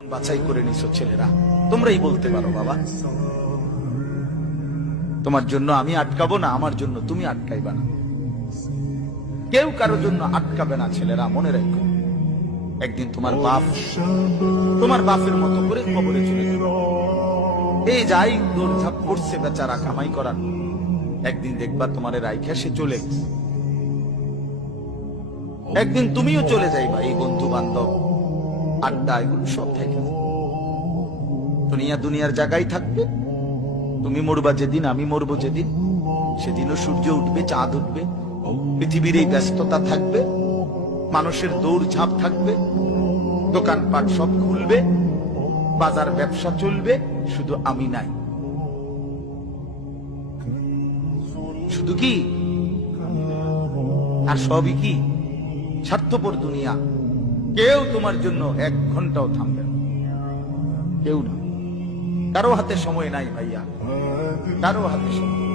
বাছাই করে নিছো ছেলেরা, তোমরাই বলতে পারো বাবা। তোমার জন্য আমি আটকাবো না, আমার জন্য তুমি আটকাইবা না। কেউ কারোর জন্য আটকাবে না ছেলেরা, মনে রাখো। একদিন তোমার বাপ তোমার বাপের মতো করে কবরে চলে যাবে। এই যাই দৌড়ঝাঁপ করছে বেচারা কামাই করার, একদিন দেখবা তোমার রাইখা সে চলে গেছে। একদিন তুমিও চলে যাইবা। এই বন্ধু বান্ধব আড্ডা এগুলো সব থেকে দুনিয়ার জায়গায় থাকবে। তুমি মরবা যেদিন, আমি মরবো যেদিন, সেদিনও সূর্য উঠবে, চাঁদ উঠবে, পৃথিবীর এই ব্যস্ততা থাকবে, মানুষের দৌড়ঝাঁপ থাকবে, দোকানপাট সব খুলবে, বাজার ব্যবসা চলবে, শুধু আমি নাই। শুধু কি আর সবই কি স্বার্থপর দুনিয়া। কেউ তোমার জন্য 1 ঘন্টাও থামবে না, কেউ না। কারো হাতে সময় নাই ভাইয়া, কারো হাতে সময়।